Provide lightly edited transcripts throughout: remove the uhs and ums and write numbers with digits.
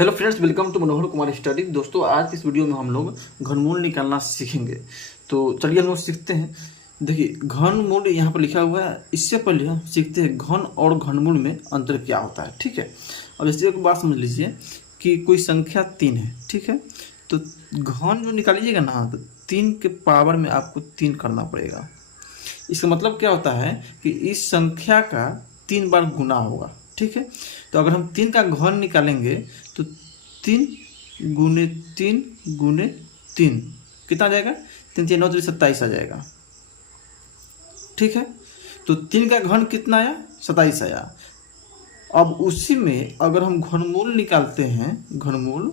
Hello friends, welcome to Manohar Kumar study. दोस्तों, आज की इस वीडियो में हम लोग घनमूल निकालना सीखेंगे। तो चलिए हम लोग सीखते हैं। देखिए, घनमूल यहाँ पर लिखा हुआ है। इससे पहले हम सीखते हैं घन और घनमूल में अंतर क्या होता है। ठीक है, अब जैसे एक बात समझ लीजिए कि कोई संख्या 3 है। ठीक है, तो घन जो निकालिएगा ना, तो 3 के पावर में आपको 3 करना पड़ेगा। इसका मतलब क्या होता है कि इस संख्या का 3 बार गुना होगा। ठीक है, तो अगर हम 3 का घन निकालेंगे तो 3 गुने 3 गुने 3 कितना आ जाएगा? 3 3 9 3 27 आ जाएगा। ठीक है, तो 3 का घन कितना आया? 27 आया। अब उसी में अगर हम घनमूल निकालते हैं, घनमूल,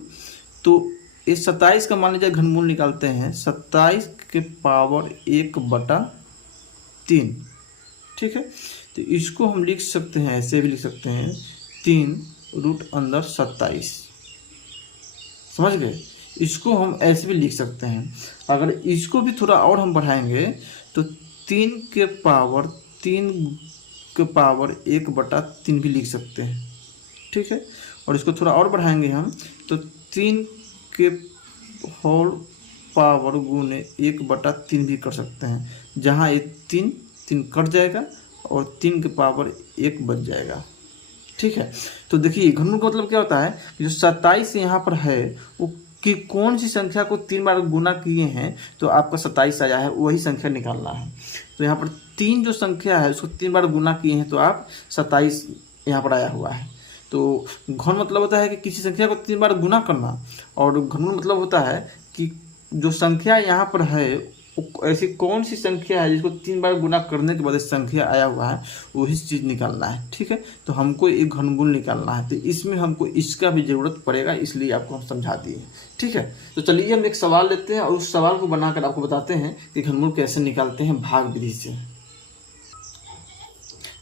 तो इस 27 का मान लीजिए घनमूल निकालते हैं 27 के पावर 1/3। ठीक है, तो इसको हम लिख सकते हैं, ऐसे भी लिख सकते हैं 3√27। समझ गए? इसको हम ऐसे भी लिख सकते हैं। अगर इसको भी थोड़ा और हम बढ़ाएंगे तो 3 के पावर 1/3 भी लिख सकते हैं। ठीक है, और इसको थोड़ा और बढ़ाएंगे हम तो 3 के होल पावर गुने 1/3 भी कर सकते हैं, जहाँ ये 3 कट जाएगा और 3 के पावर 1 बच जाएगा। ठीक है, तो देखिए घनमूल का मतलब क्या होता है कि जो 27 यहाँ पर है वो कि कौन सी संख्या को 3 बार गुना किए हैं तो आपका 27 आया है, वही संख्या निकालना है। तो यहाँ पर 3 जो संख्या है उसको 3 बार गुना किए हैं तो आप 27 यहाँ पर आया हुआ है। तो घन मतलब होता है कि किसी संख्या को 3 बार गुना करना, और घनमूल मतलब होता है कि जो संख्या यहाँ पर है ऐसी कौन सी संख्या है जिसको 3 बार गुना करने के बाद संख्या आया हुआ है, वही चीज़ निकालना है। ठीक है, तो हमको एक घनमूल निकालना है, तो इसमें हमको इसका भी ज़रूरत पड़ेगा, इसलिए आपको हम समझा दिए। ठीक है, तो चलिए हम एक सवाल लेते हैं और उस सवाल को बनाकर आपको बताते हैं कि घनमूल कैसे निकालते हैं भाग विधि से।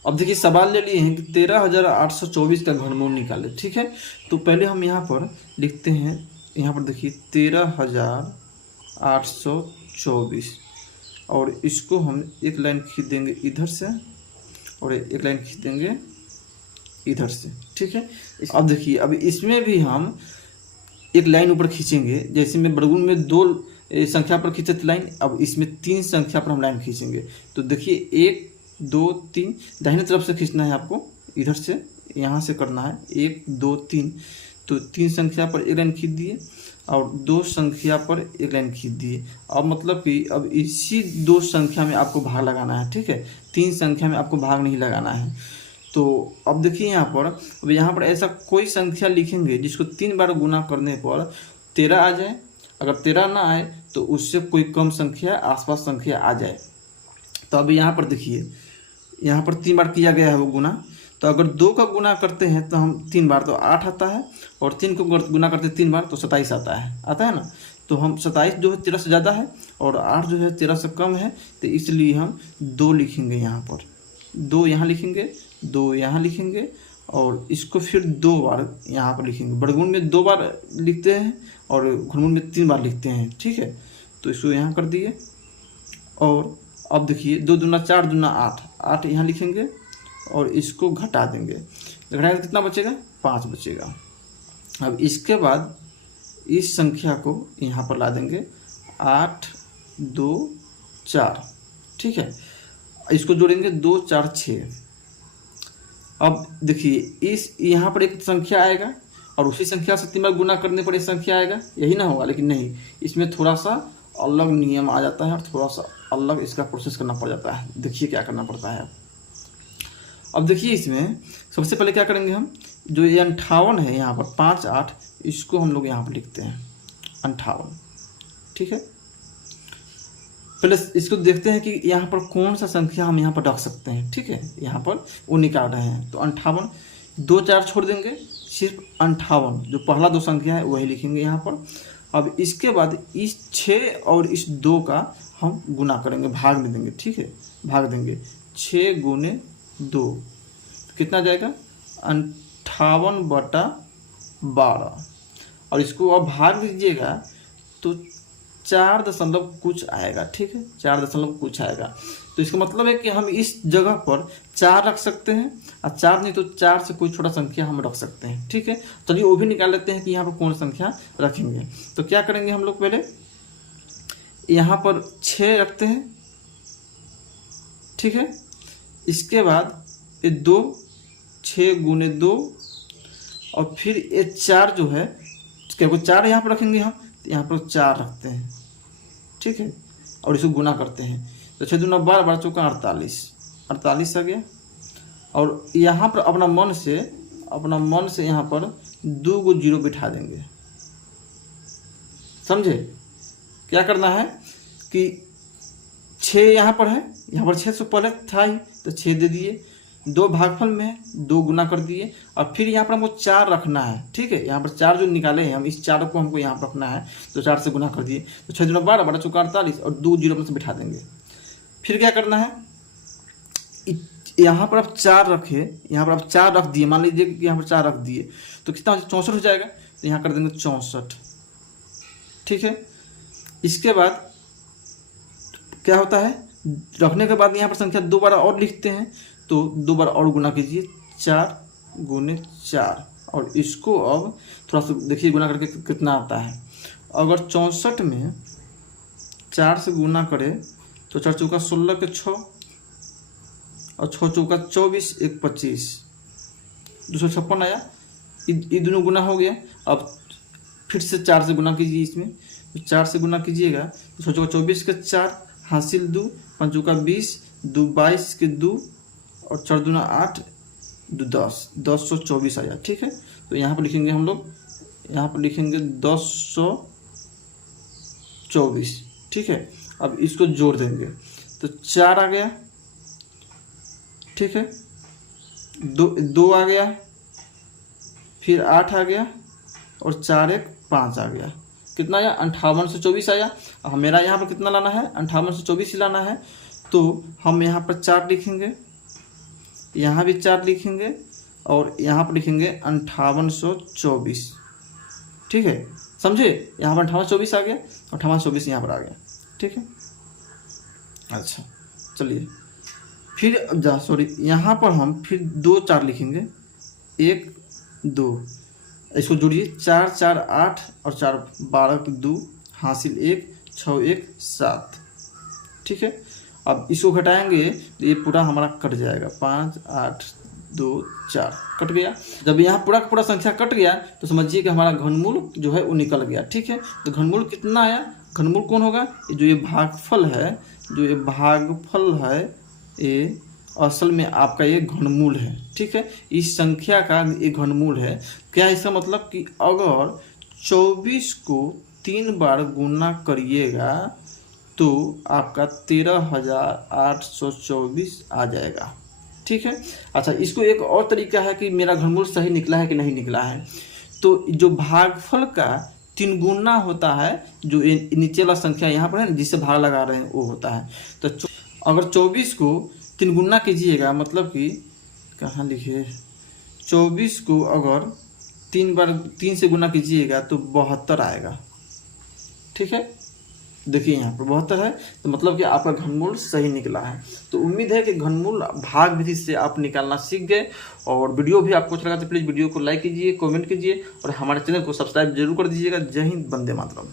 अब देखिए सवाल ले लिए हैं कि 13,824 का घनमूल निकाले। ठीक है, तो पहले हम यहाँ पर लिखते हैं, यहाँ पर देखिए 13,824, और इसको हम एक लाइन खींच देंगे इधर से और एक लाइन खींच देंगे इधर से। ठीक है, अब देखिए अब इसमें भी हम एक लाइन ऊपर खींचेंगे, जैसे मैं वर्गमूल में 2 संख्या पर खींचे लाइन, अब इसमें 3 संख्या पर हम लाइन खींचेंगे। तो देखिए 1 2 3 दाहिने तरफ से खींचना है आपको, इधर से यहाँ से करना है 1 2 3। तो 3 संख्या पर एक लाइन खींच दिए और 2 संख्या पर एक लाइन खींच दिए। अब मतलब कि अब इसी 2 संख्या में आपको भाग लगाना है। ठीक है, 3 संख्या में आपको भाग नहीं लगाना है। तो अब देखिए यहाँ पर ऐसा कोई संख्या लिखेंगे जिसको 3 बार गुना करने पर 13 आ जाए। अगर 13 ना आए तो उससे कोई कम संख्या आसपास संख्या आ जाए। तो अब यहाँ पर देखिए, यहाँ पर 3 बार किया गया है वो गुना, तो अगर 2 का गुना करते हैं तो हम 3 बार तो 8 आता है, और 3 को गुना करते हैं 3 बार तो 27 आता है ना। तो हम 27 जो है 13 से ज़्यादा है और 8 जो है 13 से कम है, तो इसलिए हम 2 लिखेंगे। यहाँ पर 2 यहाँ लिखेंगे, 2 यहाँ लिखेंगे, और इसको फिर 2 बार यहाँ पर लिखेंगे। वर्गमूल में 2 बार लिखते हैं और घनमूल में 3 बार लिखते हैं। ठीक है, तो इसको यहाँ कर दिए, और अब देखिए 2 दूना 4 दूना 8, 8 यहाँ लिखेंगे और इसको घटा देंगे। घटाएंगे कितना बचेगा? 5 बचेगा। अब इसके बाद इस संख्या को यहाँ पर ला देंगे 8 2 4। ठीक है, इसको जोड़ेंगे 2 4 6। अब देखिए इस यहाँ पर एक संख्या आएगा और उसी संख्या से 3 बार गुना करने पर एक संख्या आएगा, यही ना होगा। लेकिन नहीं, इसमें थोड़ा सा अलग नियम आ जाता है और थोड़ा सा अलग इसका प्रोसेस करना पड़ जाता है। देखिए क्या करना पड़ता है। अब देखिए इसमें सबसे पहले क्या करेंगे, हम जो ये 58 है यहाँ पर 5 8, इसको हम लोग यहाँ पर लिखते हैं 58। ठीक है, पहले इसको देखते हैं कि यहाँ पर कौन सा संख्या हम यहाँ पर रख सकते हैं। ठीक है, यहाँ पर वो निकाल रहे हैं, तो 58, 2 4 छोड़ देंगे, सिर्फ 58 जो पहला 2 संख्या है वही लिखेंगे यहाँ पर। अब इसके बाद इस 6 और इस 2 का हम गुना करेंगे, भाग में देंगे। ठीक है, भाग देंगे 6 गुने 2 कितना जाएगा? 58/12, और इसको अब भाग दीजिएगा तो 4 दशमलव कुछ आएगा। ठीक है, 4 दशमलव कुछ आएगा। तो इसका मतलब है कि हम इस जगह पर 4 रख सकते हैं, और 4 नहीं तो 4 से कोई छोटा संख्या हम रख सकते हैं। ठीक है, चलिए वो भी निकाल लेते हैं कि यहाँ पर कौन संख्या रखेंगे। तो क्या करेंगे हम लोग, पहले यहाँ पर 6 रखते हैं। ठीक है, इसके बाद ये 2, 6 गुने 2, और फिर ये 4 जो है, क्या को 4 यहाँ पर रखेंगे हम, तो यहाँ पर 4 रखते हैं। ठीक है, और इसको गुना करते हैं, तो 6 दूना 12, 12 चौका 48 आ गया। और यहाँ पर अपना मन से यहाँ पर 2 को 0 बिठा देंगे। समझे, क्या करना है कि 6 यहाँ पर है, यहाँ पर 6 से पहले था ही, तो 6 दे दिए, 2 भागफल में है, 2 गुना कर दिए, और फिर यहाँ पर हमको 4 रखना है। ठीक है, यहाँ पर 4 जो निकाले हैं हम, इस 4 को हमको यहाँ पर रखना है, तो 4 से गुना कर दिए, तो 6 दूना 12, 12 चौका 48, और 2 0 से बिठा देंगे। फिर क्या करना है, यहाँ पर आप 4 रखे, यहाँ पर आप 4 रख दिए, मान लीजिए कि यहाँ पर 4 रख दिए, तो कितना 64 हो जाएगा, तो यहाँ कर देंगे 64। ठीक है, इसके बाद क्या होता है, रखने के बाद यहाँ पर संख्या 2 बार और लिखते हैं, तो 2 बार और गुना कीजिए, 4 गुने 4, और इसको अब थोड़ा सा देखिए गुना करके कितना आता है। अगर 64 में 4 से गुना करें तो 4 चौका 16 के 6, और 6 चौका 24, 1 25, 256 आया। ये दोनों गुना हो गया। अब फिर से 4 से गुना कीजिए, इसमें तो 4 से गुना कीजिएगा तो 6 चौका 24 के 4, हासिल 2, 5 चौका 20, 2 22 के 2, और 4 दूना 8, 2 10, 1024 आया। ठीक है, तो यहाँ पर लिखेंगे हम लोग, यहाँ पर लिखेंगे 1024। ठीक है, अब इसको जोड़ देंगे तो 4 आ गया। ठीक है, 2 आ गया, फिर 8 आ गया, और 4 1 5 आ गया। कितना आया, 58 से 24 आया। मेरा यहाँ पर कितना लाना है, 58 से 24 ही लाना है, तो हम यहाँ पर 4 लिखेंगे, यहाँ भी 4 लिखेंगे, और यहाँ पर लिखेंगे 5824। ठीक है, समझे, यहाँ पर 5824 आ गया, 5824 यहाँ पर आ गया। ठीक है, अच्छा चलिए, फिर यहाँ पर हम फिर 2 4 लिखेंगे, 1 2, इसको जोड़िए, 4 4 8, और 4 12 2, हासिल 1, 6 1 7। ठीक है, अब इसको घटाएंगे तो ये पूरा हमारा कट जाएगा, 5 8 2 4 कट गया। जब यहाँ पूरा का पूरा संख्या कट गया तो समझिए कि हमारा घनमूल जो है वो निकल गया। ठीक है, तो घनमूल कितना आया, घनमूल कौन होगा, ये भागफल है, ये असल में आपका ये घनमूल है। ठीक है, इस संख्या का ये घनमूल है। क्या इसका मतलब कि अगर 24 को 3 बार गुना करिएगा तो आपका 13,824 आ जाएगा। ठीक है, अच्छा इसको एक और तरीका है कि मेरा घनमूल सही निकला है कि नहीं निकला है। तो जो भागफल का 3 गुना होता है, जो नीचे वाला संख्या यहाँ पर है जिससे भाग लगा रहे हैं वो होता है। तो अगर 24 को 3 गुना कीजिएगा, मतलब कि कहाँ लिखे, 24 को अगर 3 से गुना कीजिएगा तो 72 आएगा। ठीक है, देखिए यहाँ पर 72 है, तो मतलब कि आपका घनमूल सही निकला है। तो उम्मीद है कि घनमूल भाग विधि से आप निकालना सीख गए। और वीडियो भी आपको अच्छा लगा तो प्लीज़ वीडियो को लाइक कीजिए, कमेंट कीजिए, और हमारे चैनल को सब्सक्राइब जरूर कर दीजिएगा। जय हिंद, वंदे मातरम।